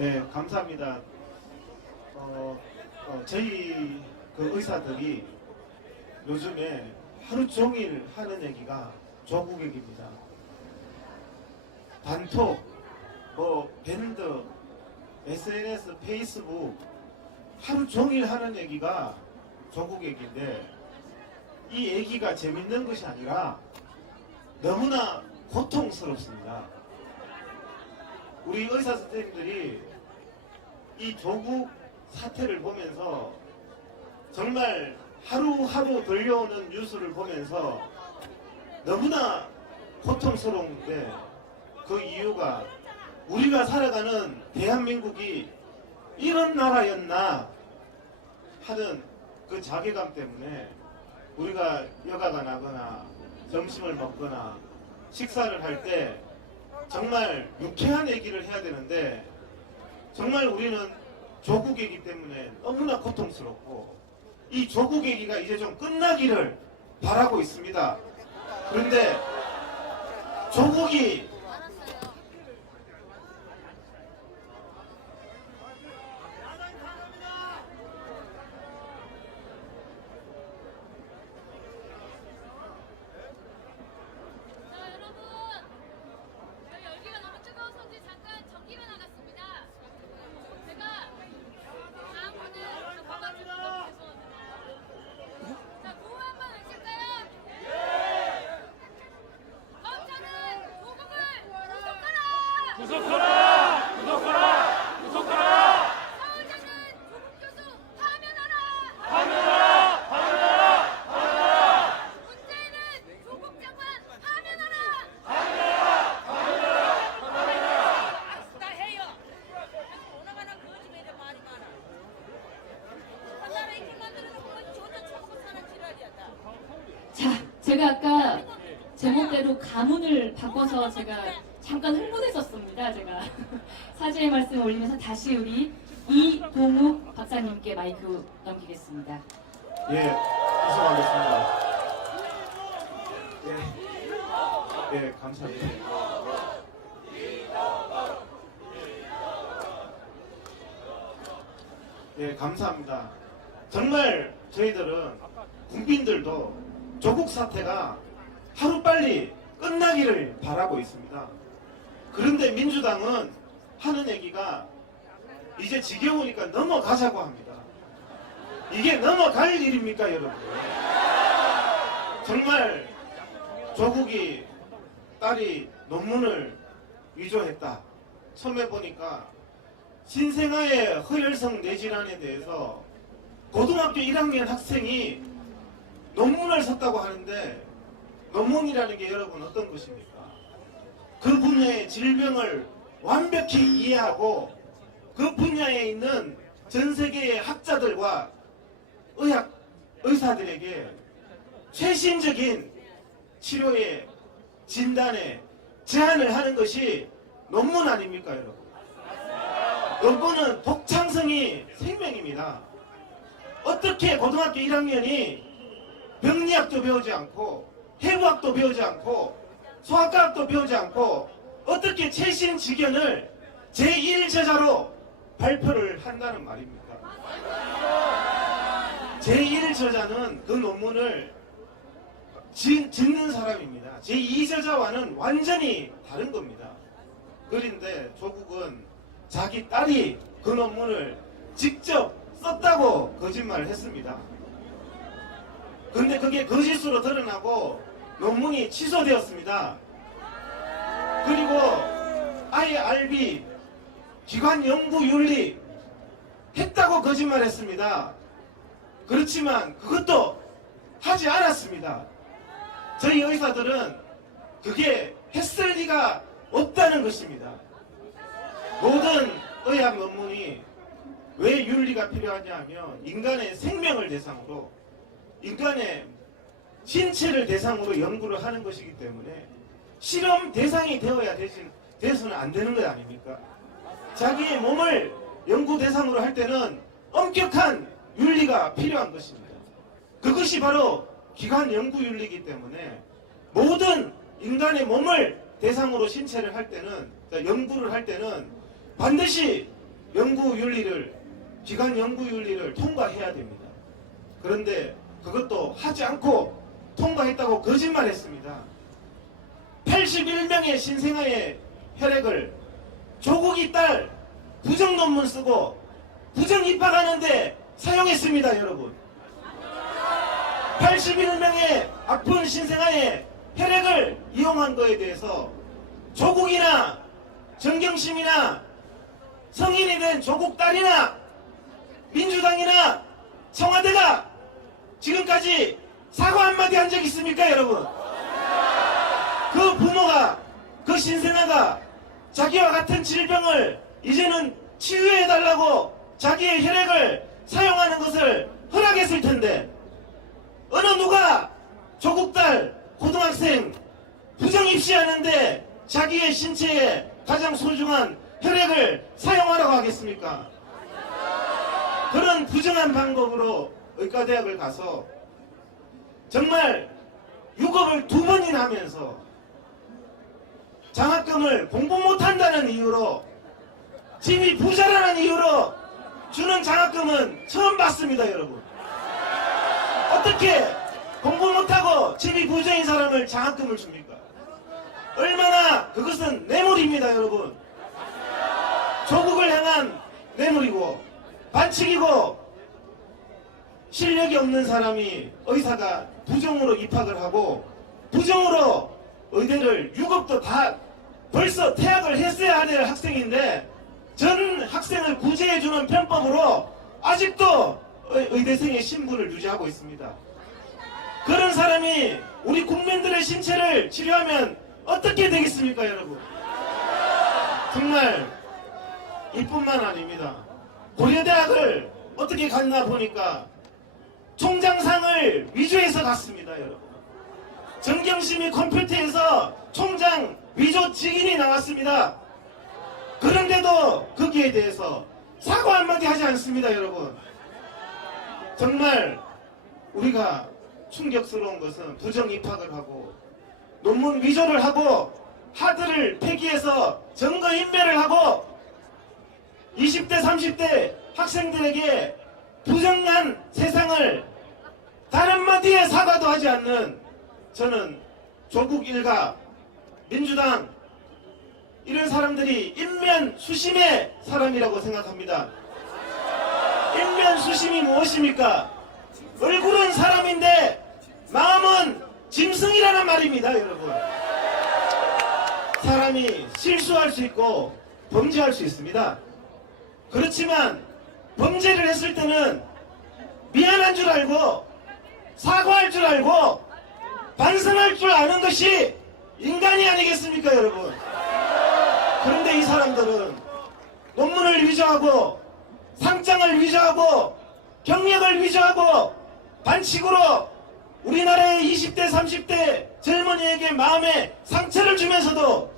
네, 감사합니다. 저희 그 의사들이 요즘에 하루 종일 하는 얘기가 조국 얘기입니다. 단톡, 밴드, SNS, 페이스북 하루 종일 하는 얘기가 조국 얘기인데 이 얘기가 재밌는 것이 아니라 너무나 고통스럽습니다. 우리 의사 선생님들이 이 조국 사태를 보면서 정말 하루하루 들려오는 뉴스를 보면서 너무나 고통스러운데 그 이유가 우리가 살아가는 대한민국이 이런 나라였나 하는 그 자괴감 때문에 우리가 여가가 나거나 점심을 먹거나 식사를 할 때 정말 유쾌한 얘기를 해야 되는데 정말 우리는 조국 얘기 때문에 너무나 고통스럽고 이 조국 얘기가 이제 좀 끝나기를 바라고 있습니다. 그런데 조국이 구속하라! 구속하라! 구속하라! 서울대는 조국 교수 파면하라! 파면하라! 파면하라! 파면하라! 문재인은 조국 장관 파면하라! 파면하라! 파면하라! 파면하라! 다 해요. 오나가나 거짓말에 말이 많아. 한 나라 이렇게 만들어놓고 지 혼자 처먹고 사는 지랄이었다. 자, 제가 아까 제목대로 가문을 바꿔서 제가 잠깐 흥분했었습니다. 제가 사죄의 말씀을 올리면서 다시 우리 이동욱 박사님께 마이크 넘기겠습니다. 예, 죄송하겠습니다. 예, 감사합니다. 예, 감사합니다. 정말 저희들은 국민들도 조국 사태가 하루빨리 끝나기를 바라고 있습니다. 그런데 민주당은 하는 얘기가 이제 지겨우니까 넘어가자고 합니다. 이게 넘어갈 일입니까, 여러분? 정말 조국이 딸이 논문을 위조했다. 처음에 보니까 신생아의 허혈성 뇌질환에 대해서 고등학교 1학년 학생이 논문을 썼다고 하는데 논문이라는 게 여러분 어떤 것입니까? 그 분야의 질병을 완벽히 이해하고 그 분야에 있는 전 세계의 학자들과 의사들에게 최신적인 치료에 진단에 제안을 하는 것이 논문 아닙니까, 여러분? 논문은 독창성이 생명입니다. 어떻게 고등학교 1학년이 병리학도 배우지 않고 해부학도 배우지 않고 소아과학도 배우지 않고 어떻게 최신 지견을 제1저자로 발표를 한다는 말입니까? 제1저자는 그 논문을 짓는 사람입니다. 제2저자와는 완전히 다른 겁니다. 그런데 조국은 자기 딸이 그 논문을 직접 썼다고 거짓말을 했습니다. 근데 그게 거짓으로 드러나고 논문이 취소되었습니다. 그리고 IRB 기관 연구 윤리 했다고 거짓말했습니다. 그렇지만 그것도 하지 않았습니다. 저희 의사들은 그게 했을 리가 없다는 것입니다. 모든 의학 논문이 왜 윤리가 필요하냐 하면 인간의 생명을 대상으로 인간의 신체를 대상으로 연구를 하는 것이기 때문에 실험 대상이 되어야 돼서는 안 되는 것 아닙니까? 자기의 몸을 연구 대상으로 할 때는 엄격한 윤리가 필요한 것입니다. 그것이 바로 기관 연구 윤리이기 때문에 모든 인간의 몸을 대상으로 신체를 할 때는 연구를 할 때는 반드시 기관 연구윤리를 통과해야 됩니다. 그런데 그것도 하지 않고 통과했다고 거짓말했습니다. 81명의 신생아의 혈액을 조국이 딸 부정 논문 쓰고 부정 입학하는데 사용했습니다, 여러분. 81명의 아픈 신생아의 혈액을 이용한 거에 대해서 조국이나 정경심이나 성인이 된 조국 딸이나 민주당이나 청와대가 지금까지 사과 한마디 한 적 있습니까, 여러분? 그 부모가, 그 신생아가 자기와 같은 질병을 이제는 치유해달라고 자기의 혈액을 사용하는 것을 허락했을 텐데, 어느 누가 조국 딸 고등학생 부정 입시하는데 자기의 신체에 가장 소중한 혈액을 사용하라고 하겠습니까? 그런 부정한 방법으로 의과대학을 가서 정말 유급을 2번이나 하면서 장학금을 공부 못한다는 이유로, 집이 부자라는 이유로 주는 장학금은 처음 봤습니다, 여러분. 어떻게 공부 못하고 집이 부자인 사람을 장학금을 줍니까? 얼마나 그것은 뇌물입니다, 여러분. 조국을 향한 뇌물이고 반칙이고, 실력이 없는 사람이 의사가 부정으로 입학을 하고 부정으로 의대를 유급도 다 벌써 퇴학을 했어야 될 학생인데 전 학생을 구제해주는 편법으로 아직도 의대생의 신분을 유지하고 있습니다. 그런 사람이 우리 국민들의 신체를 치료하면 어떻게 되겠습니까, 여러분? 정말 이뿐만 아닙니다. 고려대학을 어떻게 갔나 보니까 총장상을 위조해서 갔습니다, 여러분. 정경심이 컴퓨터에서 총장 위조 증인이 나왔습니다. 그런데도 거기에 대해서 사과 한마디 하지 않습니다, 여러분. 정말 우리가 충격스러운 것은 부정 입학을 하고 논문 위조를 하고 하드를 폐기해서 증거 인멸을 하고 20대 30대 학생들에게 부정한 세상을 단 한마디의 사과도 하지 않는, 저는 조국 일가, 민주당 이런 사람들이 인면수심의 사람이라고 생각합니다. 인면수심이 무엇입니까? 얼굴은 사람인데 마음은 짐승이라는 말입니다, 여러분. 사람이 실수할 수 있고 범죄할 수 있습니다. 그렇지만 범죄를 했을 때는 미안한 줄 알고 사과할 줄 알고 반성할 줄 아는 것이 인간이 아니겠습니까, 여러분? 그런데 이 사람들은 논문을 위조하고 상장을 위조하고 경력을 위조하고 반칙으로 우리나라의 20대 30대 젊은이에게 마음에 상처를 주면서도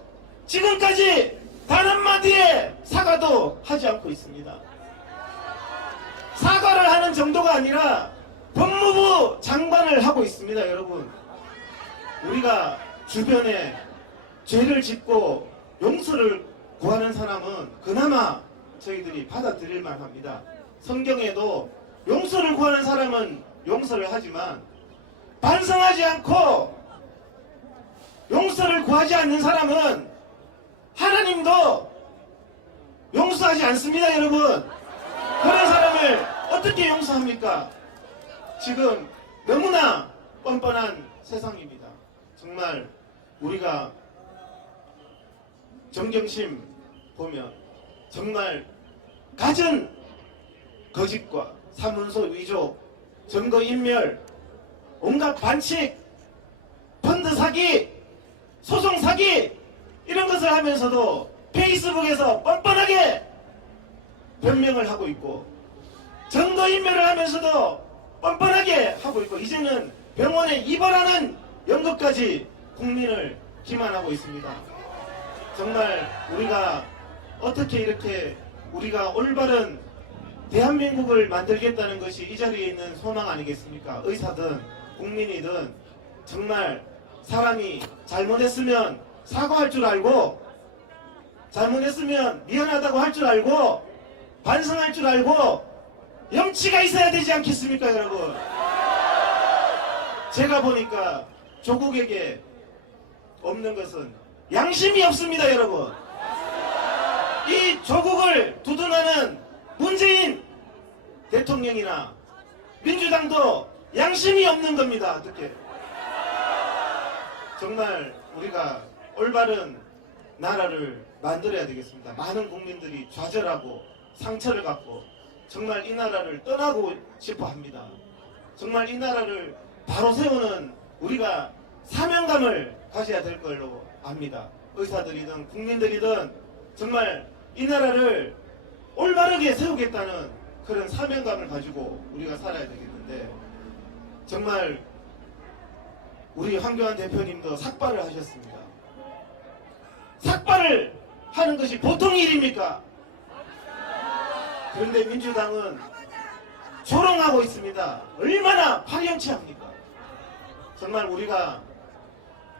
지금까지 단 한마디의 사과도 하지 않고 있습니다. 사과를 하는 정도가 아니라 법무부 장관을 하고 있습니다, 여러분. 우리가 주변에 죄를 짓고 용서를 구하는 사람은 그나마 저희들이 받아들일 만합니다. 성경에도 용서를 구하는 사람은 용서를 하지만 반성하지 않고 용서를 구하지 않는 사람은 하나님도 용서하지 않습니다, 여러분. 그런 사람을 어떻게 용서합니까? 지금 너무나 뻔뻔한 세상입니다. 정말 우리가 정경심 보면 정말 갖은 거짓과 사문서 위조, 증거인멸, 온갖 반칙, 펀드 사기, 소송 사기 이런 것을 하면서도 페이스북에서 뻔뻔하게 변명을 하고 있고, 증거인멸을 하면서도 뻔뻔하게 하고 있고, 이제는 병원에 입원하는 연극까지 국민을 기만하고 있습니다. 정말 우리가 어떻게 이렇게 우리가 올바른 대한민국을 만들겠다는 것이 이 자리에 있는 소망 아니겠습니까? 의사든 국민이든 정말 사람이 잘못했으면 사과할 줄 알고 잘못했으면 미안하다고 할 줄 알고 반성할 줄 알고 염치가 있어야 되지 않겠습니까, 여러분? 제가 보니까 조국에게 없는 것은 양심이 없습니다, 여러분. 이 조국을 두둔하는 문재인 대통령이나 민주당도 양심이 없는 겁니다. 어떻게? 정말 우리가 올바른 나라를 만들어야 되겠습니다. 많은 국민들이 좌절하고 상처를 갖고 정말 이 나라를 떠나고 싶어 합니다. 정말 이 나라를 바로 세우는 우리가 사명감을 가져야 될 걸로 압니다. 의사들이든 국민들이든 정말 이 나라를 올바르게 세우겠다는 그런 사명감을 가지고 우리가 살아야 되겠는데, 정말 우리 황교안 대표님도 삭발을 하셨습니다. 삭발을 하는 것이 보통 일입니까? 그런데 민주당은 조롱하고 있습니다. 얼마나 파렴치합니까? 정말 우리가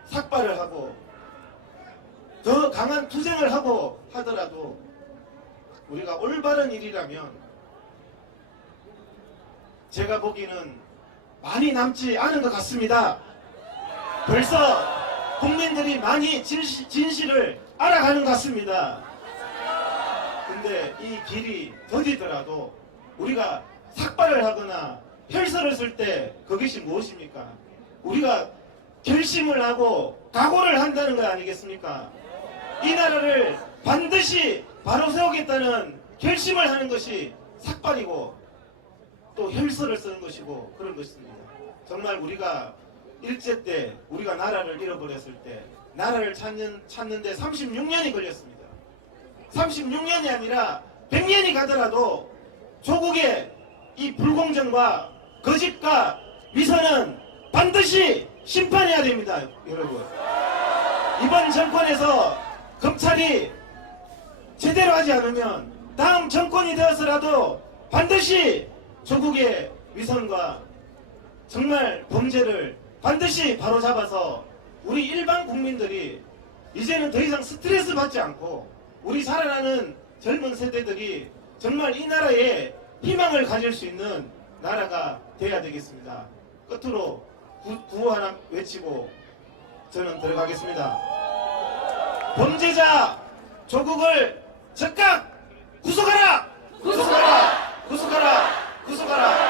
삭발을 하고 더 강한 투쟁을 하고 하더라도 우리가 올바른 일이라면 제가 보기에는 많이 남지 않은 것 같습니다. 벌써 국민들이 많이 진실을 알아가는 것 같습니다. 근데 이 길이 더디더라도 우리가 삭발을 하거나 혈서를 쓸 때 그것이 무엇입니까? 우리가 결심을 하고 각오를 한다는 거 아니겠습니까? 이 나라를 반드시 바로 세우겠다는 결심을 하는 것이 삭발이고 또 혈서를 쓰는 것이고 그런 것입니다. 정말 우리가 일제 때 우리가 나라를 잃어버렸을 때 나라를 찾는데 36년이 걸렸습니다. 36년이 아니라 100년이 가더라도 조국의 이 불공정과 거짓과 위선은 반드시 심판해야 됩니다, 여러분. 이번 정권에서 검찰이 제대로 하지 않으면 다음 정권이 되어서라도 반드시 조국의 위선과 정말 범죄를 반드시 바로잡아서 우리 일반 국민들이 이제는 더 이상 스트레스 받지 않고 우리 살아나는 젊은 세대들이 정말 이 나라에 희망을 가질 수 있는 나라가 돼야 되겠습니다. 끝으로 구호 하나 외치고 저는 들어가겠습니다. 범죄자 조국을 즉각 구속하라! 구속하라! 구속하라! 구속하라!